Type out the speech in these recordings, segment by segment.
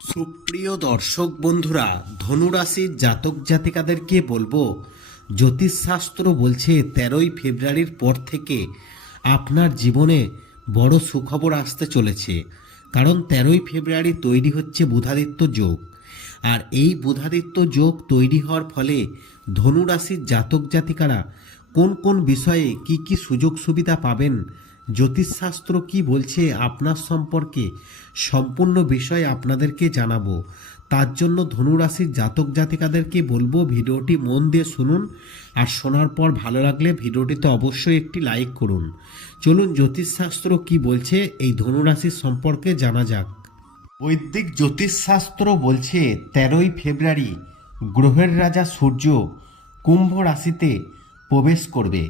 সুপ্রিয় দর্শক বন্ধুরা ধনুরাশির জাতক জাতিকাদেরকে বলব, জ্যোতিষশাস্ত্র বলছে তেরোই ফেব্রুয়ারির পর থেকে আপনার জীবনে বড় সুখবর আসতে চলেছে। কারণ তেরোই ফেব্রুয়ারি তৈরি হচ্ছে বুধাদিত্য যোগ। আর এই বুধাদিত্য যোগ তৈরি হওয়ার ফলে ধনুরাশির জাতক জাতিকারা কোন কোন বিষয়ে কি কি সুযোগ সুবিধা পাবেন জ্যোতিষশাস্ত্র কি বলছে আপনার সম্পর্কে? সম্পূর্ণ বিষয় আপনাদেরকে জানাব। তার জন্য ধনুরাশির জাতক জাতিকাদেরকে বলব, ভিডিওটি মন দিয়ে শুনুন আর শোনার পর ভালো লাগলে ভিডিওটিতে অবশ্যই একটি লাইক করুন। চলুন জ্যোতিষশাস্ত্র কি বলছে এই ধনুরাশির সম্পর্কে জানা যাক। বৈদিক জ্যোতিষশাস্ত্র বলছে, তেরোই ফেব্রুয়ারি গ্রহের রাজা সূর্য কুম্ভ রাশিতে প্রবেশ করবে।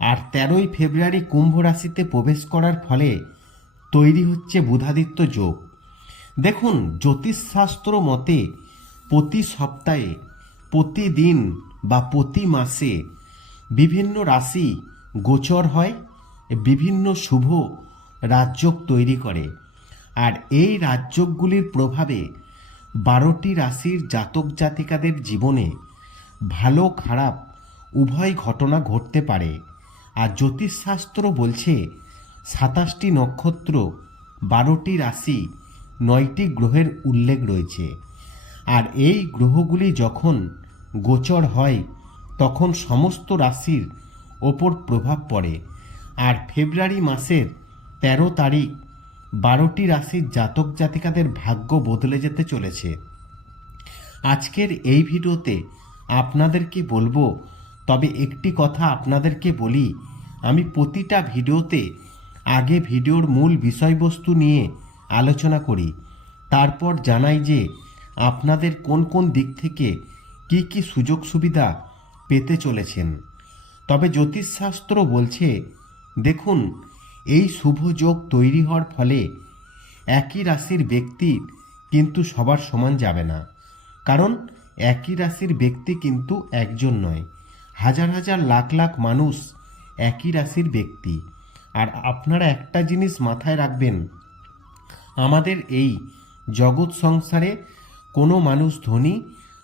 আর তেরোই ফেব্রুয়ারি কুম্ভ রাশিতে প্রবেশ করার ফলে তৈরি হচ্ছে বুধাদিত্য যোগ। দেখুন, জ্যোতিষশাস্ত্র মতে প্রতি সপ্তাহে, প্রতিদিন বা প্রতি মাসে বিভিন্ন রাশি গোচর হয়, বিভিন্ন শুভ রাজযোগ তৈরি করে। আর এই রাজযোগগুলির প্রভাবে বারোটি রাশির জাতক জাতিকাদের জীবনে ভালো খারাপ উভয় ঘটনা ঘটতে পারে। আর জ্যোতিষশাস্ত্র বলছে, সাতাশটি নক্ষত্র, বারোটি রাশি, নয়টি গ্রহের উল্লেখ রয়েছে। আর এই গ্রহগুলি যখন গোচর হয়, তখন সমস্ত রাশির ওপর প্রভাব পড়ে। আর ফেব্রুয়ারি মাসের তেরো তারিখ, বারোটি রাশির জাতক জাতিকাদের ভাগ্য বদলে যেতে চলেছে। আজকের এই ভিডিওতে আপনাদেরকে বলব তবে একটি কথা আপনাদেরকে বলি, আমি প্রতিটা ভিডিওতে আগে ভিডিওর মূল বিষয়বস্তু নিয়ে আলোচনা করি। তারপর জানাই যে আপনাদের কোন কোন দিক থেকে কি কি সুযোগ সুবিধা পেতে চলেছেন। তবে জ্যোতিষশাস্ত্র বলছে, দেখুন, এই শুভ যোগ তৈরি হওয়ার ফলে একই রাশির ব্যক্তি কিন্তু সবার সমান যাবে না। কারণ একই রাশির ব্যক্তি কিন্তু একজন নয়। হাজার হাজার লাখ লাখ মানুষ একই রাশির ব্যক্তি। আর আপনারা একটা জিনিস মাথায় রাখবেন, আমাদের এই জগৎ সংসারে কোনো মানুষ ধনী,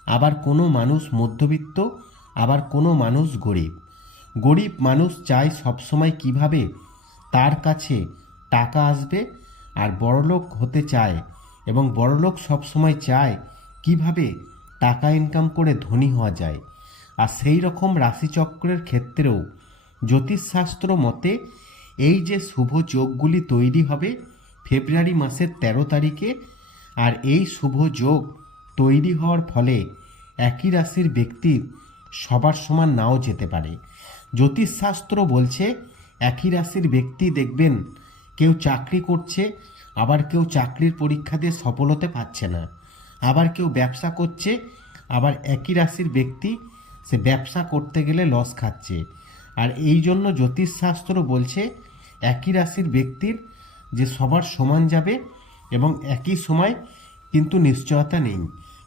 আবার কোনো মানুষ মধ্যবিত্ত, আবার কোনো মানুষ গরিব। গরিব মানুষ চায় সবসময় কীভাবে? তার কাছে টাকা আসবে আর বড়লোক হতে চায় এবং বড়লোক সবসময় চায় কীভাবে টাকা ইনকাম করে ধনী হওয়া যায়। আর সেই রকম রাশিচক্রের ক্ষেত্রেও জ্যোতিষশাস্ত্র মতে এই যে শুভ যোগগুলি তৈরি হবে ফেব্রুয়ারি মাসের তেরো তারিখে আর এই শুভ যোগ তৈরি হওয়ার ফলে একই রাশির ব্যক্তির সবার সমান নাও যেতে পারে। জ্যোতিষশাস্ত্র বলছে একই রাশির ব্যক্তি দেখবেন কেউ চাকরি করছে, আবার কেউ চাকরির পরীক্ষা দিয়ে সফল হতে পারছে না। আবার কেউ ব্যবসা করছে, আবার একই রাশির ব্যক্তি সে ব্যবসা করতে গেলে লস খাচ্ছে। আর এই জন্য জ্যোতিষশাস্ত্র বলছে, একই রাশির ব্যক্তির যে সবার সমান যাবে এবং একই সময় কিন্তু নিশ্চয়তা নেই।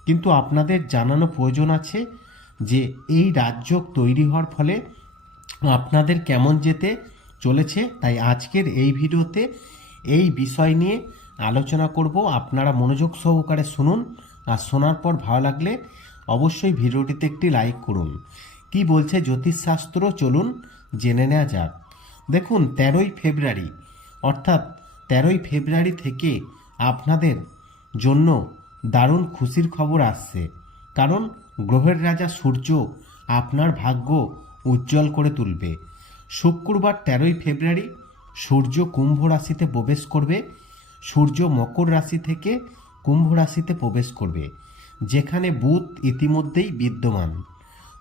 কিন্তু আপনাদের জানানো প্রয়োজন আছে যে এই রাজ্য তৈরি হওয়ার ফলে আপনাদের কেমন যেতে চলেছে। তাই আজকের এই ভিডিওতে এই বিষয় নিয়ে আলোচনা করব। আপনারা মনোযোগ সহকারে শুনুন। আর শোনার পর ভালো লাগলে অবশ্যই ভিডিওটিতে একটি লাইক করুন। কি বলছে জ্যোতিষশাস্ত্র? চলুন জেনে নেওয়া যাক। দেখুন, তেরোই ফেব্রুয়ারি, অর্থাৎ তেরোই ফেব্রুয়ারি থেকে আপনাদের জন্য দারুণ খুশির খবর আসছে। কারণ গ্রহের রাজা সূর্য আপনার ভাগ্য উজ্জ্বল করে তুলবে। শুক্রবার তেরোই ফেব্রুয়ারি সূর্য কুম্ভ রাশিতে প্রবেশ করবে। সূর্য মকর রাশি থেকে কুম্ভ রাশিতে প্রবেশ করবে। যেখানে বুধ ইতিমধ্যেই বিদ্যমান।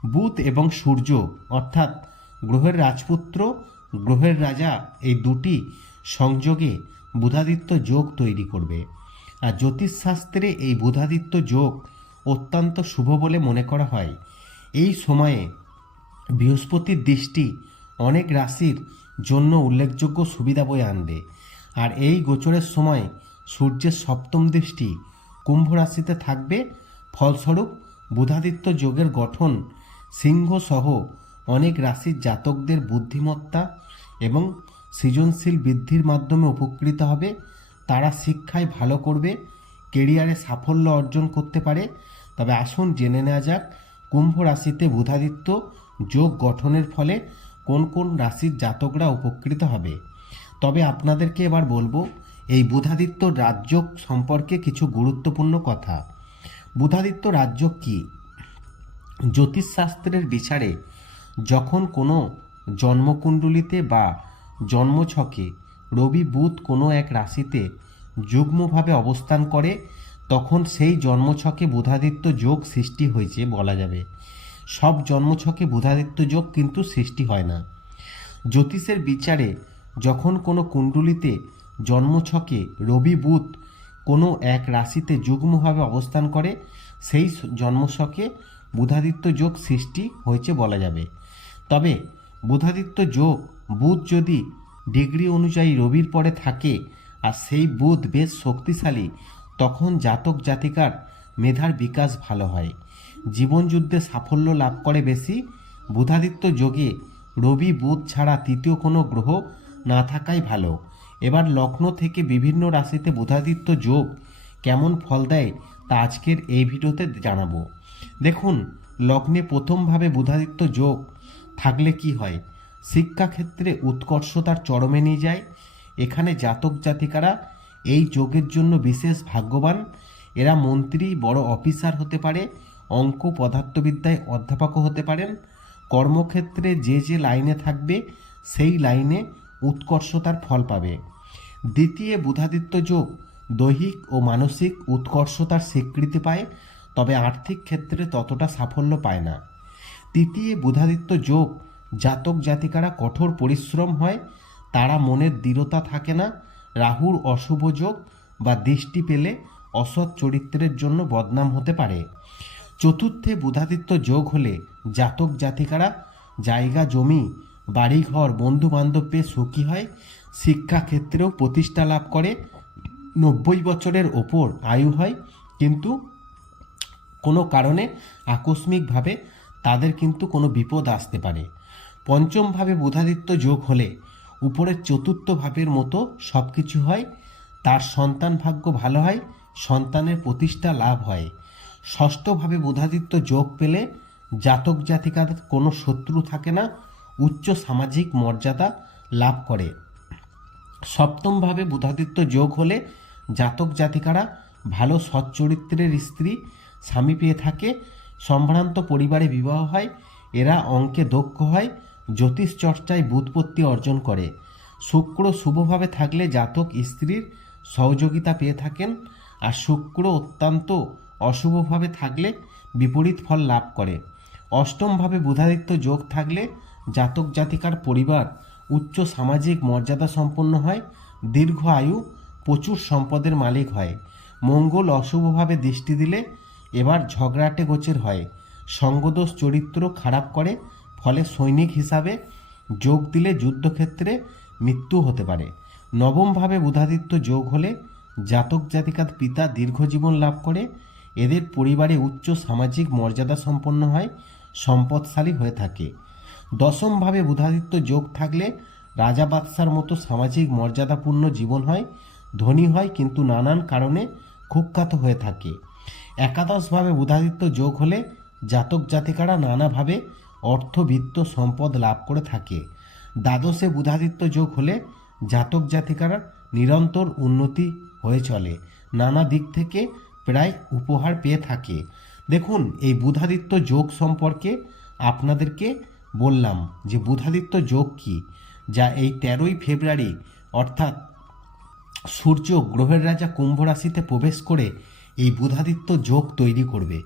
বুধ এবং সূর্য, অর্থাৎ গ্রহের রাজপুত্র, গ্রহের রাজা এই দুটি সংযোগে বুধাদিত্য যোগ তৈরি করবে। আর জ্যোতিষশাস্ত্রে এই বুধাদিত্য যোগ অত্যন্ত শুভ বলে মনে করা হয়। এই সময়ে বৃহস্পতির দৃষ্টি অনেক রাশির জন্য উল্লেখযোগ্য সুবিধা বয়ে আনবে। আর এই গোচরের সময় সূর্যের সপ্তম দৃষ্টি কুম্ভ রাশিতে থাকবে ফলস্বরূপ বুধাদিত্য যোগের গঠন সিংহ সহ অনেক রাশির জাতকদের বুদ্ধিমত্তা এবং সৃজনশীল বৃদ্ধির মাধ্যমে উপকৃত হবে। তারা শিক্ষায় ভালো করবে, কেরিয়ারে সাফল্য অর্জন করতে পারে। তবে আসুন জেনে নেওয়া যাক, কুম্ভ রাশিতে বুধাদিত্য যোগ গঠনের ফলে কোন কোন রাশির জাতকরা উপকৃত হবে? তবে আপনাদেরকে এবার বলব, এই বুধাদিত্য রাজযোগ সম্পর্কে কিছু গুরুত্বপূর্ণ কথা। বুধাদিত্য রাজ্য কী? জ্যোতিষশাস্ত্রের বিচারে যখন কোনো জন্মকুণ্ডলিতে বা জন্মছকে রবি বুধ কোনো এক রাশিতে যুগ্মভাবে অবস্থান করে, তখন সেই জন্মছকে বুধাদিত্য যোগ সৃষ্টি হয়েছে বলা যাবে। সব জন্মছকে বুধাদিত্য যোগ কিন্তু সৃষ্টি হয় না। জ্যোতিষের বিচারে যখন কোনো কুণ্ডলিতে জন্মছকে রবি বুধ কোনো এক রাশিতে যুগ্মভাবে অবস্থান করে, সেই জন্মশকে বুধাদিত্য যোগ সৃষ্টি হয়েছে বলা যাবে। তবে বুধাদিত্য যোগ, বুধ যদি ডিগ্রি অনুযায়ী রবির পরে থাকে আর সেই বুধ বেশ শক্তিশালী, তখন জাতক জাতিকার মেধার বিকাশ ভালো হয়। জীবনযুদ্ধে সাফল্য লাভ করে বেশি, বুধাদিত্য যোগে রবি বুধ ছাড়া তৃতীয় কোনো গ্রহ না থাকাই ভালো। এবার লগ্ন থেকে বিভিন্ন রাশিতে বুধাদিত্য যোগ কেমন ফল দেয় তা আজকের এই ভিডিওতে জানাব। দেখুন, লগ্নে প্রথমভাবে বুধাদিত্য যোগ থাকলে কি হয়? শিক্ষাক্ষেত্রে উৎকর্ষতার চরমে নিয়ে যায়। এখানে জাতক জাতিকারা এই যোগের জন্য বিশেষ ভাগ্যবান। এরা মন্ত্রী, বড় অফিসার হতে পারে, অঙ্ক, পদার্থবিদ্যায় অধ্যাপকও হতে পারেন। কর্মক্ষেত্রে যে যে লাইনে থাকবে, সেই লাইনে উৎকর্ষতার ফল পাবে। দ্বিতীয় বুধাদিত্য যোগ দৈহিক ও মানসিক উৎকর্ষতার স্বীকৃতি পায়, তবে আর্থিক ক্ষেত্রে ততটা সাফল্য পায় না। তৃতীয় বুধাদিত্য যোগ জাতক জাতিকারা কঠোর পরিশ্রম হয়, তারা মনের দৃঢ়তা থাকে না, রাহুর অশুভ যোগ বা দৃষ্টি পেলে অসৎ চরিত্রের জন্য বদনাম হতে পারে। চতুর্থে বুধাদিত্য যোগ হলে জাতক জাতিকারা জায়গা, জমি, বাড়িঘর বন্ধু বান্ধব পেয়ে সুখী হয় শিক্ষাক্ষেত্রেও প্রতিষ্ঠা লাভ করে। নব্বই বছরের ওপর আয়ু হয়, কিন্তু কোনো কারণে আকস্মিকভাবে তাদের কিন্তু কোনো বিপদ আসতে পারে। পঞ্চমভাবে বুধাদিত্য যোগ হলে উপরের চতুর্থ ভাবের মতো সব কিছু হয়, তার সন্তান ভাগ্য ভালো হয়, সন্তানের প্রতিষ্ঠা লাভ হয়। ষষ্ঠভাবে বুধাদিত্য যোগ পেলে জাতক জাতিকাদের কোনো শত্রু থাকে না, উচ্চ সামাজিক মর্যাদা লাভ করে। সপ্তমভাবে বুধাদিত্য যোগ হলে জাতক জাতিকারা ভালো সৎ চরিত্রের স্ত্রী, স্বামী পেয়ে থাকে, সম্ভ্রান্ত পরিবারে বিবাহ হয়, এরা অঙ্কে দক্ষ হয়, জ্যোতিষ চর্চায় বুৎপত্তি অর্জন করে। শুক্র শুভভাবে থাকলে জাতক স্ত্রীর সহযোগিতা পেয়ে থাকেন, আর শুক্র অত্যন্ত অশুভভাবে থাকলে বিপরীত ফল লাভ করে। অষ্টমভাবে বুধাদিত্য যোগ থাকলে জাতক জাতিকার পরিবার উচ্চ সামাজিক মর্যাদা সম্পন্ন হয়, দীর্ঘ আয়ু, প্রচুর সম্পদের মালিক হয়। মঙ্গল অশুভভাবে দৃষ্টি দিলে এবার ঝগড়াটে গোচের হয়। সঙ্গদোষ চরিত্র খারাপ করে, ফলে সৈনিক হিসাবে যোগ দিলে যুদ্ধক্ষেত্রে মৃত্যু হতে পারে। নবমভাবে বুধাদিত্য যোগ হলে জাতক জাতিকার পিতা দীর্ঘজীবন লাভ করে। এদের পরিবারে উচ্চ সামাজিক মর্যাদা সম্পন্ন হয়, সম্পদশালী হয়ে থাকে। দশমভাবে বুধাদিত্য যোগ থাকলে রাজা বাদশার মতো সামাজিক মর্যাদাপূর্ণ জীবন হয়, ধনী হয়, কিন্তু নানান কারণে কুখ্যাত হয়ে থাকে। একাদশভাবে বুধাদিত্য যোগ হলে জাতক জাতিকারা নানাভাবে অর্থবিত্ত সম্পদ লাভ করে থাকে। দ্বাদশে বুধাদিত্য যোগ হলে জাতক জাতিকারা নিরন্তর উন্নতি হয়ে চলে, নানা দিক থেকে প্রায় উপহার পেয়ে থাকে। দেখুন, এই বুধাদিত্য যোগ সম্পর্কে আপনাদেরকে বললাম যে বুধাদিত্য যোগ কি? যা এই তেরোই ফেব্রুয়ারি, অর্থাৎ সূর্য গ্রহের রাজা কুম্ভ রাশিতে প্রবেশ করে এই বুধাদিত্য যোগ তৈরি করবে।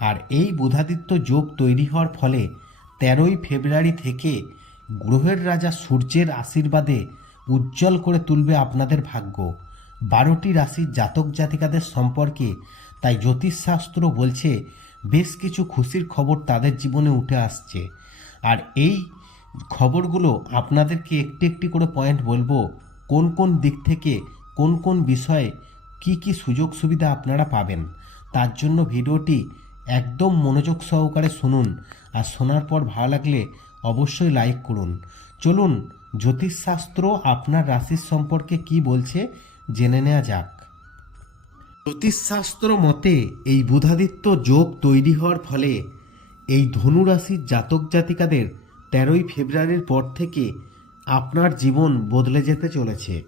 আর এই বুধাদিত্য যোগ তৈরি হওয়ার ফলে তেরোই ফেব্রুয়ারি থেকে গ্রহের রাজা সূর্যের আশীর্বাদে উজ্জ্বল করে তুলবে আপনাদের ভাগ্য। বারোটি রাশির জাতক জাতিকাদের সম্পর্কে তাই জ্যোতিষশাস্ত্র বলছে, বেশ কিছু খুশির খবর তাদের জীবনে উঠে আসছে। আর এই খবরগুলো আপনাদেরকে একটি একটি করে পয়েন্ট বলব, কোন কোন দিক থেকে, কোন কোন বিষয়ে কি কি সুযোগ সুবিধা আপনারা পাবেন। তার জন্য ভিডিওটি একদম মনোযোগ সহকারে শুনুন আর শোনার পর ভালো লাগলে অবশ্যই লাইক করুন। চলুন, জ্যোতিষশাস্ত্র আপনার রাশির সম্পর্কে কি বলছে জেনে নেওয়া যাক। জ্যোতিষশাস্ত্র মতে এই বুধাদিত্য যোগ তৈরি হওয়ার ফলে এই ধনুরাশির জাতক জাতিকাদের তেরোই ফেব্রুয়ারির পর থেকে আপনার জীবন বদলে যেতে চলেছে।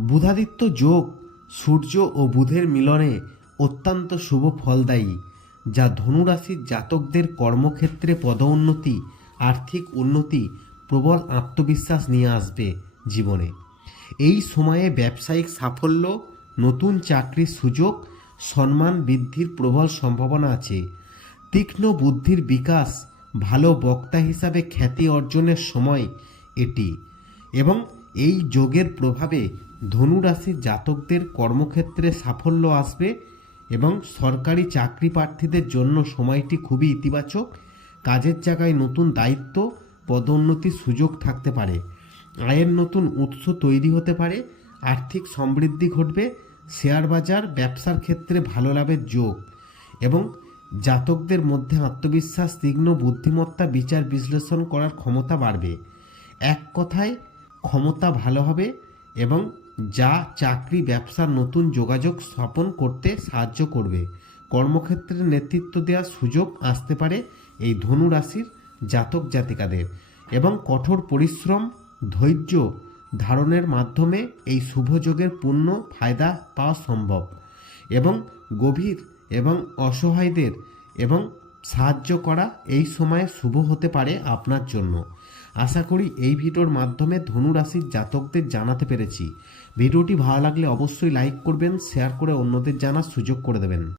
বুধাদিত্য যোগ সূর্য ও বুধের মিলনে অত্যন্ত শুভ ফলদায়ী, যা ধনুরাশির জাতকদের কর্মক্ষেত্রে পদোন্নতি, আর্থিক উন্নতি, প্রবল আত্মবিশ্বাস নিয়ে আসবে জীবনে। এই সময়ে ব্যবসায়িক সাফল্য, নতুন চাকরির সুযোগ, সম্মান বৃদ্ধির প্রবল সম্ভাবনা আছে। তীক্ষ্ণ বুদ্ধির বিকাশ ভালো বক্তা হিসাবে খ্যাতি অর্জনের সময় এটি এবং এই যোগের প্রভাবে ধনুরাশির জাতকদের কর্মক্ষেত্রে সাফল্য আসবে এবং সরকারি চাকরি প্রার্থীদের জন্য সময়টি খুবই ইতিবাচক। কাজের জায়গায় নতুন দায়িত্ব পদোন্নতির সুযোগ থাকতে পারে। আয়ের নতুন উৎস তৈরি হতে পারে। আর্থিক সমৃদ্ধি ঘটবে। শেয়ার বাজার ব্যবসার ক্ষেত্রে ভালো লাভের যোগ এবং জাতকদের মধ্যে আত্মবিশ্বাস, তীক্ষ্ণ বুদ্ধিমত্তা, বিচার বিশ্লেষণ করার ক্ষমতা বাড়বে। এক কথায়, ক্ষমতা ভালো হবে এবং যা চাকরি ব্যবসার নতুন যোগাযোগ স্থাপন করতে সাহায্য করবে। কর্মক্ষেত্রে নেতৃত্ব দেওয়ার সুযোগ আসতে পারে এই ধনু রাশির জাতক জাতিকাদের এবং কঠোর পরিশ্রম, ধৈর্য ধারণের মাধ্যমে এই শুভযোগের পূর্ণ ফায়দা পাওয়া সম্ভব এবং গভীর এবং অসহায়দের এবং সাহায্য করা এই সময়ে শুভ হতে পারে আপনার জন্য। আশা করি এই ভিডিওর মাধ্যমে ধনুরাশির জাতকদের জানাতে পেরেছি। ভিডিওটি ভালো লাগলে অবশ্যই লাইক করবেন শেয়ার করে অন্যদের জানার সুযোগ করে দেবেন।